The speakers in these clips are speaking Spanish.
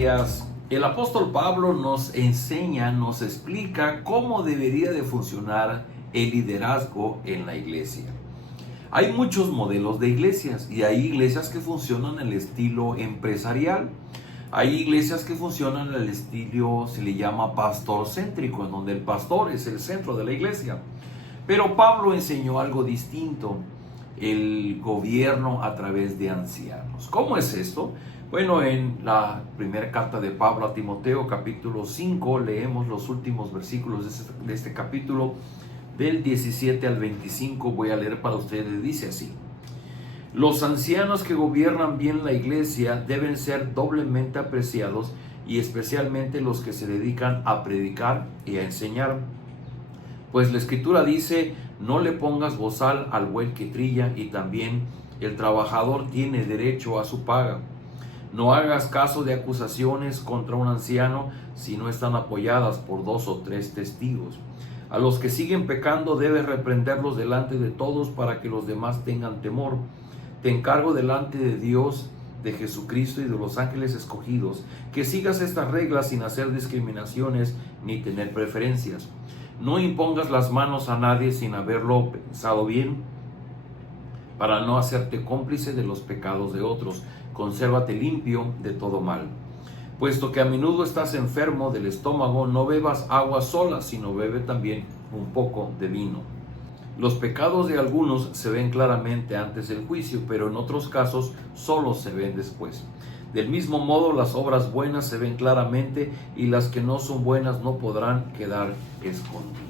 días. El apóstol Pablo nos enseña, nos explica cómo debería de funcionar el liderazgo en la iglesia. Hay muchos modelos de iglesias y hay iglesias que funcionan al estilo empresarial. Hay iglesias que funcionan al estilo, se le llama pastorcéntrico, en donde el pastor es el centro de la iglesia. Pero Pablo enseñó algo distinto, el gobierno a través de ancianos. ¿Cómo es esto? Bueno, en la primera carta de Pablo a Timoteo, capítulo 5, leemos los últimos versículos de este capítulo, del 17 al 25, voy a leer para ustedes, dice así: los ancianos que gobiernan bien la iglesia deben ser doblemente apreciados, y especialmente los que se dedican a predicar y a enseñar. Pues la escritura dice: no le pongas bozal al buey que trilla, y también el trabajador tiene derecho a su paga. No hagas caso de acusaciones contra un anciano si no están apoyadas por 2 o 3 testigos. A los que siguen pecando debes reprenderlos delante de todos para que los demás tengan temor. Te encargo delante de Dios, de Jesucristo y de los ángeles escogidos, que sigas estas reglas sin hacer discriminaciones ni tener preferencias. No impongas las manos a nadie sin haberlo pensado bien, para no hacerte cómplice de los pecados de otros. Consérvate limpio de todo mal. Puesto que a menudo estás enfermo del estómago, no bebas agua sola, sino bebe también un poco de vino. Los pecados de algunos se ven claramente antes del juicio, pero en otros casos solo se ven después. Del mismo modo, las obras buenas se ven claramente, y las que no son buenas no podrán quedar escondidas.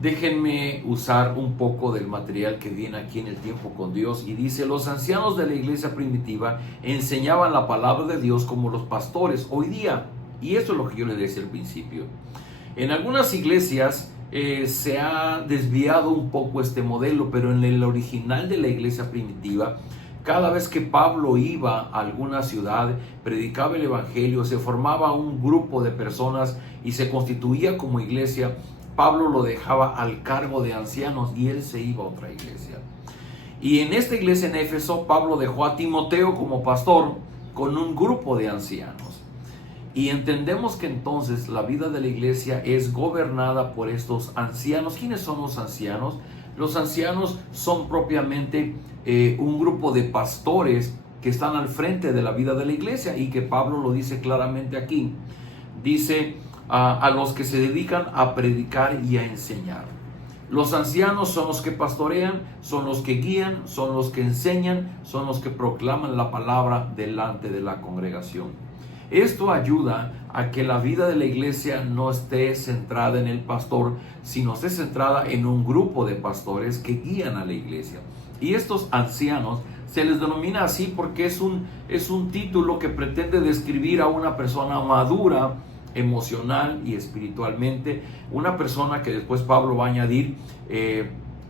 Déjenme usar un poco del material que viene aquí en El Tiempo con Dios, y dice: los ancianos de la iglesia primitiva enseñaban la palabra de Dios como los pastores hoy día. Y esto es lo que yo les decía al principio. En algunas iglesias se ha desviado un poco este modelo, pero en el original de la iglesia primitiva, cada vez que Pablo iba a alguna ciudad, predicaba el evangelio, se formaba un grupo de personas y se constituía como iglesia. Pablo lo dejaba al cargo de ancianos y él se iba a otra iglesia. Y en esta iglesia en Éfeso, Pablo dejó a Timoteo como pastor con un grupo de ancianos. Y entendemos que entonces la vida de la iglesia es gobernada por estos ancianos. ¿Quiénes son los ancianos? Los ancianos son propiamente un grupo de pastores que están al frente de la vida de la iglesia, y que Pablo lo dice claramente aquí. Dice: a los que se dedican a predicar y a enseñar. Los ancianos son los que pastorean, son los que guían, son los que enseñan, son los que proclaman la palabra delante de la congregación. Esto ayuda a que la vida de la iglesia no esté centrada en el pastor, sino esté centrada en un grupo de pastores que guían a la iglesia. Y estos ancianos se les denomina así porque es un título que pretende describir a una persona madura emocional y espiritualmente, una persona que después Pablo va a añadir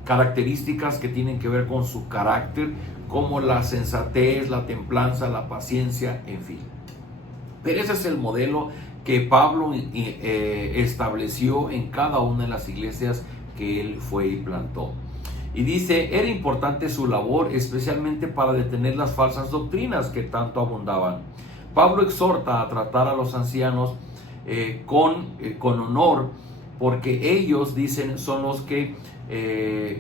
características que tienen que ver con su carácter, como la sensatez, la templanza, la paciencia, en fin. Pero ese es el modelo que Pablo estableció en cada una de las iglesias que él fue y plantó. Y dice: era importante su labor, especialmente para detener las falsas doctrinas que tanto abundaban. Pablo exhorta a tratar a los ancianos con honor, porque ellos, dicen, son los que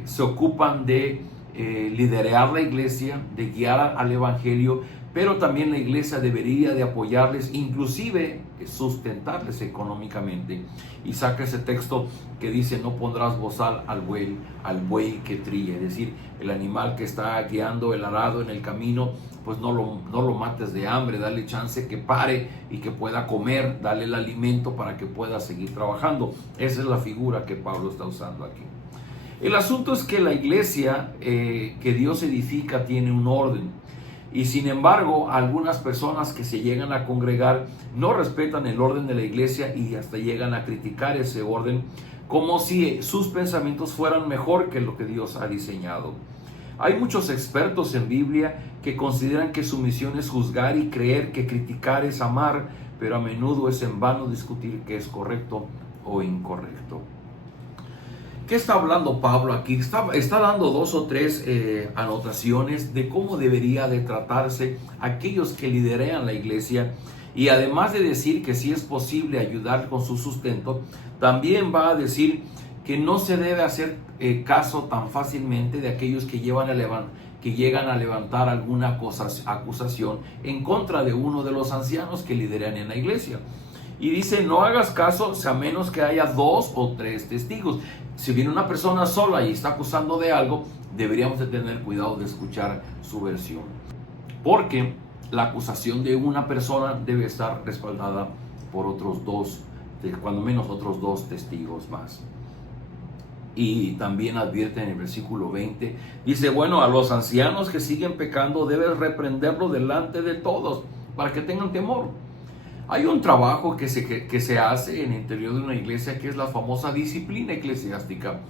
se ocupan de liderar la iglesia, de guiar al evangelio, pero también la iglesia debería de apoyarles, inclusive sustentarles económicamente. Y saca ese texto que dice: no pondrás bozal al buey que trilla, es decir, el animal que está guiando el arado en el camino, pues no lo mates de hambre, dale chance que pare y que pueda comer, dale el alimento para que pueda seguir trabajando. Esa es la figura que Pablo está usando aquí. El asunto es que la iglesia que Dios edifica tiene un orden. Y sin embargo, algunas personas que se llegan a congregar no respetan el orden de la iglesia y hasta llegan a criticar ese orden, como si sus pensamientos fueran mejor que lo que Dios ha diseñado. Hay muchos expertos en Biblia que consideran que su misión es juzgar y creer que criticar es amar, pero a menudo es en vano discutir qué es correcto o incorrecto. ¿Qué está hablando Pablo aquí? Está dando dos o tres anotaciones de cómo debería de tratarse aquellos que lideran la iglesia, y además de decir que sí es posible ayudar con su sustento, también va a decir que no se debe hacer caso tan fácilmente de aquellos que llegan a levantar alguna acusación en contra de uno de los ancianos que lideran en la iglesia. Y dice, no hagas caso a menos que haya 2 o 3 testigos. Si viene una persona sola y está acusando de algo, deberíamos de tener cuidado de escuchar su versión, porque la acusación de una persona debe estar respaldada por otros 2, cuando menos otros 2 testigos más. Y también advierte en el versículo 20, dice, bueno, a los ancianos que siguen pecando debes reprenderlo delante de todos para que tengan temor. Hay un trabajo que se hace en el interior de una iglesia, que es la famosa disciplina eclesiástica.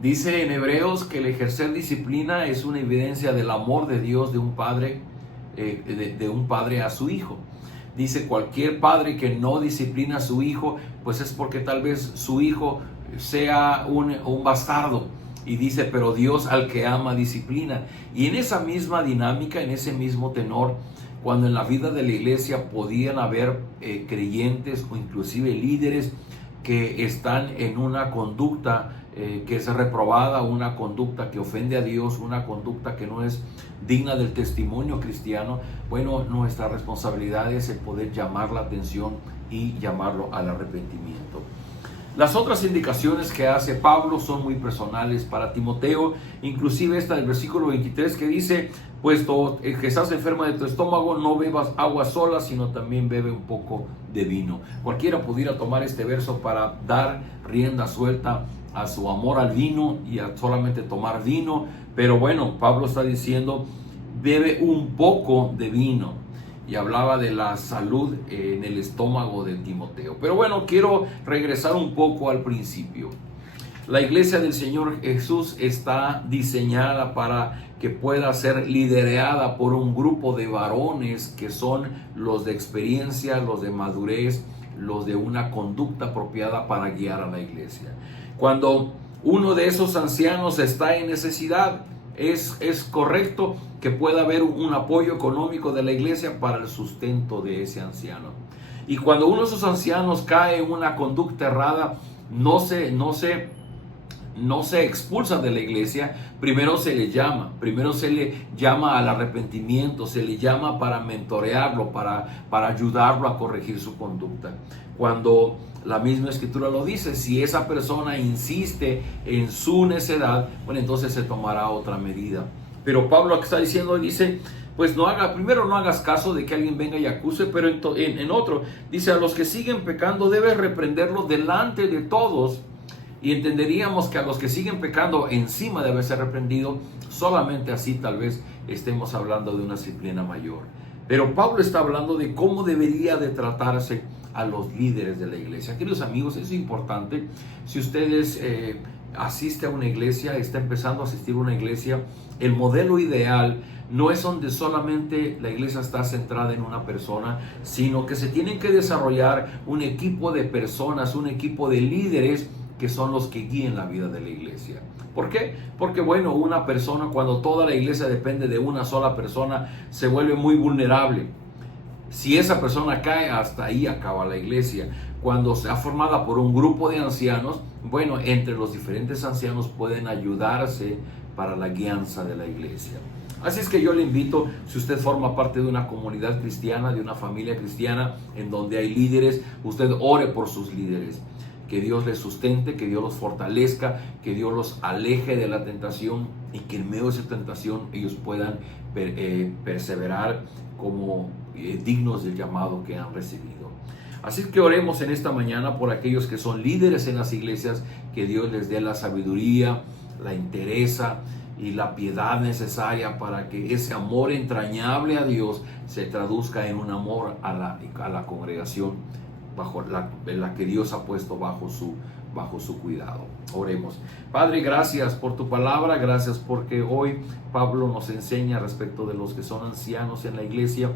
Dice en Hebreos que el ejercer disciplina es una evidencia del amor de Dios de un padre, de un padre a su hijo. Dice, cualquier padre que no disciplina a su hijo, pues es porque tal vez su hijo sea un bastardo. Y dice, pero Dios al que ama disciplina. Y en esa misma dinámica, en ese mismo tenor, cuando en la vida de la iglesia podían haber creyentes o inclusive líderes que están en una conducta que es reprobada, una conducta que ofende a Dios, una conducta que no es digna del testimonio cristiano, bueno, nuestra responsabilidad es el poder llamar la atención y llamarlo al arrepentimiento. Las otras indicaciones que hace Pablo son muy personales para Timoteo, inclusive esta del versículo 23 que dice, puesto que estás enfermo de tu estómago, no bebas agua sola, sino también bebe un poco de vino. Cualquiera pudiera tomar este verso para dar rienda suelta a su amor al vino y a solamente tomar vino, pero bueno, Pablo está diciendo, bebe un poco de vino. Y hablaba de la salud en el estómago de Timoteo. Pero bueno, quiero regresar un poco al principio. La iglesia del Señor Jesús está diseñada para que pueda ser liderada por un grupo de varones que son los de experiencia, los de madurez, los de una conducta apropiada para guiar a la iglesia. Cuando uno de esos ancianos está en necesidad, es correcto que pueda haber un apoyo económico de la iglesia para el sustento de ese anciano. Y cuando uno de esos ancianos cae en una conducta errada, no se expulsa de la iglesia, primero se le llama al arrepentimiento, se le llama para mentorearlo, para ayudarlo a corregir su conducta. Cuando la misma escritura lo dice, si esa persona insiste en su necedad, bueno, entonces se tomará otra medida. Pero Pablo aquí está diciendo, dice, pues primero no hagas caso de que alguien venga y acuse, pero en otro, dice, a los que siguen pecando debes reprenderlos delante de todos. Y entenderíamos que a los que siguen pecando encima debe ser reprendido, solamente así tal vez estemos hablando de una disciplina mayor. Pero Pablo está hablando de cómo debería de tratarse a los líderes de la iglesia. Queridos amigos, es importante, si ustedes asisten a una iglesia, está empezando a asistir a una iglesia, el modelo ideal no es donde solamente la iglesia está centrada en una persona, sino que se tienen que desarrollar un equipo de personas, un equipo de líderes que son los que guíen la vida de la iglesia. ¿Por qué? Porque bueno, una persona, cuando toda la iglesia depende de una sola persona, se vuelve muy vulnerable. Si esa persona cae, hasta ahí acaba la iglesia. Cuando sea formada por un grupo de ancianos, bueno, entre los diferentes ancianos pueden ayudarse para la guianza de la iglesia. Así es que yo le invito, si usted forma parte de una comunidad cristiana, de una familia cristiana, en donde hay líderes, usted ore por sus líderes. Que Dios les sustente, que Dios los fortalezca, que Dios los aleje de la tentación y que en medio de esa tentación ellos puedan perseverar como dignos del llamado que han recibido. Así que oremos en esta mañana por aquellos que son líderes en las iglesias, que Dios les dé la sabiduría, la entereza y la piedad necesaria para que ese amor entrañable a Dios se traduzca en un amor a la congregación bajo la que Dios ha puesto bajo su cuidado. Oremos. Padre, gracias por tu palabra, gracias porque hoy Pablo nos enseña respecto de los que son ancianos en la iglesia,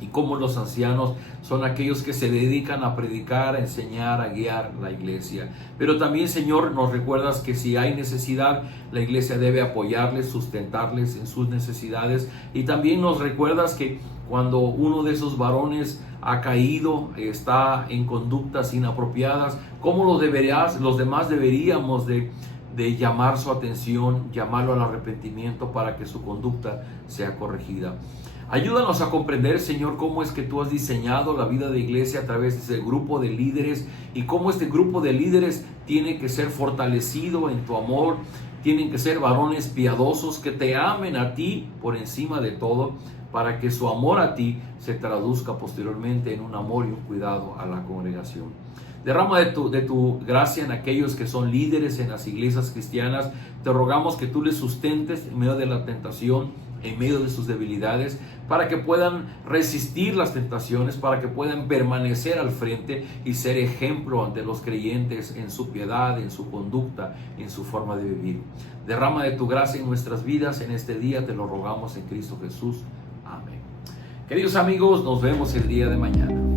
y cómo los ancianos son aquellos que se dedican a predicar, a enseñar, a guiar la iglesia. Pero también, Señor, nos recuerdas que si hay necesidad, la iglesia debe apoyarles, sustentarles en sus necesidades. Y también nos recuerdas que cuando uno de esos varones ha caído, está en conductas inapropiadas, cómo los demás deberíamos de llamar su atención, llamarlo al arrepentimiento para que su conducta sea corregida. Ayúdanos a comprender, Señor, cómo es que tú has diseñado la vida de iglesia a través de ese grupo de líderes y cómo este grupo de líderes tiene que ser fortalecido en tu amor. Tienen que ser varones piadosos que te amen a ti por encima de todo, para que su amor a ti se traduzca posteriormente en un amor y un cuidado a la congregación. Derrama de tu gracia en aquellos que son líderes en las iglesias cristianas. Te rogamos que tú les sustentes en medio de la tentación, en medio de sus debilidades, para que puedan resistir las tentaciones, para que puedan permanecer al frente y ser ejemplo ante los creyentes en su piedad, en su conducta, en su forma de vivir. Derrama de tu gracia en nuestras vidas en este día, te lo rogamos en Cristo Jesús. Amén. Queridos amigos, nos vemos el día de mañana.